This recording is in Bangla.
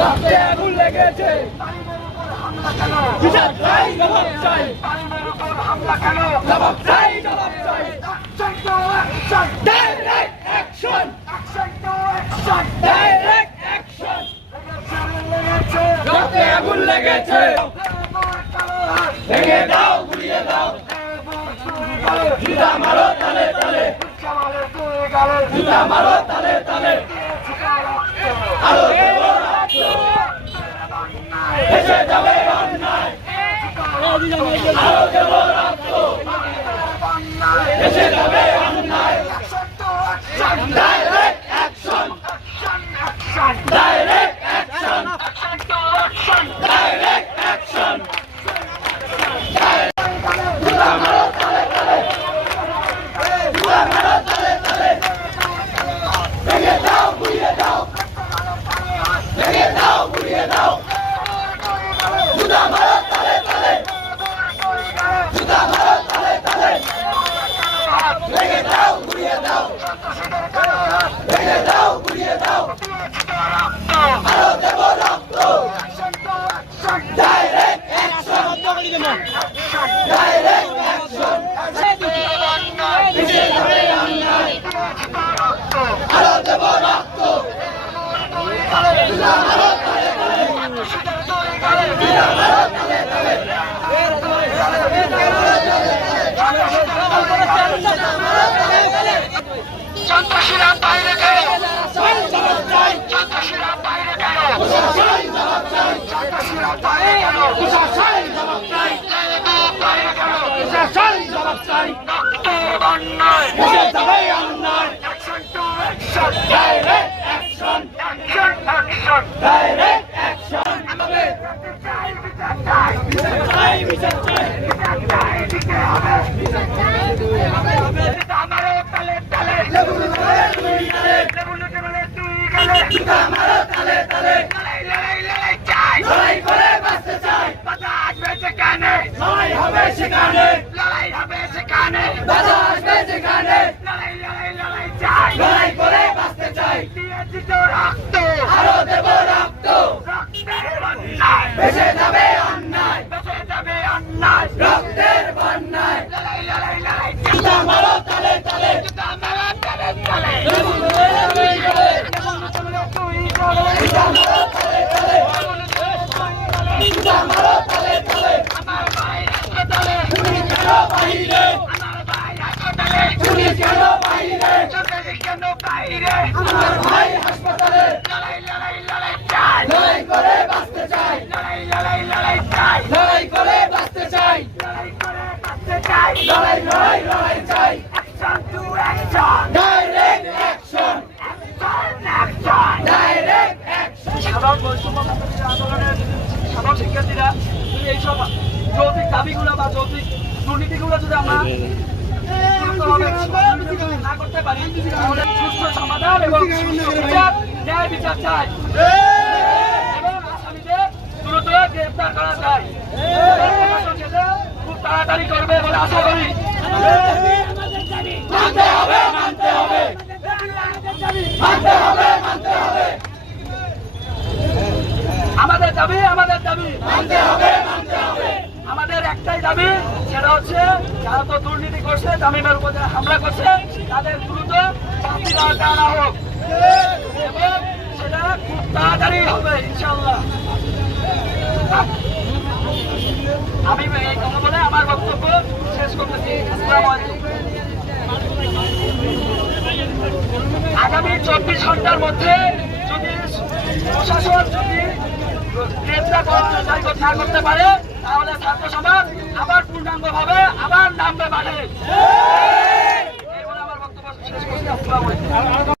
রক্তে আগুন লেগেছে বিচার চাই জবাব চাই জবাব চাই জবাব চাই ডাইরেক্ট অ্যাকশন ডাইরেক্ট অ্যাকশন রক্তে আগুন লেগেছে ভেঙে দাও গুড়িয়ে দাও জুতা মারো তালে তালে জুতা মারো তালে তালে আরো দেব রক্ত ভেসে যাবে অন্যায় আরো দেব রক্ত ভেসে যাবে অন্যায় direct action direct action direct action জুতা মারো তালে তালে জুতা মারো তালে তালে ভেঙে দাও গুড়িয়ে দাও ভেঙে দাও গুড়িয়ে দাও জুতা মারো তালে তালে জুতা মারো তালে তালে ভেঙে দাও গুড়িয়ে দাও ভেঙে দাও গুড়িয়ে দাও আরো দেব রক্ত ডাইরেক্ট অ্যাকশন ডাইরেক্ট অ্যাকশন আরো দেব রক্ত জুতা মারো তালে তালে জুতা মারো তালে তালে সন্ত্রাসীরা বাইরে গেল সন্ত্রাসীরা বাইরে গেল সন্ত্রাসীরা বাইরে গেল বাইরে গেল অন্যায় action to action direct action action action direct action চাই বিচার চাই আমারও তালে তালে জুতা মারো তালে তালে লড়াই চাই লড়াই করে বাঁচতে চাই বাধা আসবে সেখানে লড়াই হবে সেখানে লড়াই হবে সেখানে বাধা আসবে সেখানে লড়াই চাই লড়াই করে বাঁচতে চাই দিয়েছি তো রক্ত আরো দেব রক্ত রক্তের বন্যায় ভেসে যাবে অন্যায় বেঁচে যাবে অন্যায় রক্তের বন্যায় লড়াই জুতা মারো তালে তালে জুতা মারা তালে তালে জুতা মারো তালে তালে জুতা মারো তালে তালে আমার ভাই হাসপাতালে তুমি কেন বাহিরে আমার ভাই হাসপাতালে তুমি কেন বাহিরে সরকারি কেন বাইরে আমার ভাই হাসপাতালে লড়াই চাই লড়াই করে বাঁচতে চাই লড়াই চাই লড়াই করে বাঁচতে চাই লড়াই করে বাঁচতে চাই লড়াই লড়াই চাই action to action direct action action direct action সাধারণ বৈষম্য বিরোধী আন্দোলনের সাধারণ শিক্ষার্থীরা যদি এইসব যৌক্তিক দাবিগুলো বা যৌক্তিক দুর্নীতিগুলো যদি আমরা না করতে পারি তাহলে সুস্থ সমাধান এবং ন্যায় বিচার চাই এবং আসামিদের দ্রুত গ্রেফতার করা চাই খুব তাড়াতাড়ি করবে বলে আশা করি। মানতে হবে মানতে হবে মানতে হবে মানতে হবে আমাদের দাবি মানতে হবে মানতে হবে আমাদের একটাই দাবি, সেটা হচ্ছে যারা তো দুর্নীতি করছে, তামিমের উপর যারা হামলা করছে তাদের দ্রুত শাস্তি দেওয়া হোক এবং সেটা খুব তাড়াতাড়ি হবে ইনশাআল্লাহ। আমি এই কথা বলে আমার বক্তব্য শেষ করতেছি। আসসালামু আলাইকুম। আগামী 24 ঘন্টার মধ্যে যদি প্রশাসন যদি গ্রেফতার না করতে পারে তাহলে ছাত্র সমাজ আবার পূর্ণাঙ্গভাবে আবার নামবে মাঠে। এই বলে আমার বক্তব্য শেষ করছি। আসসালামু আলাইকুম।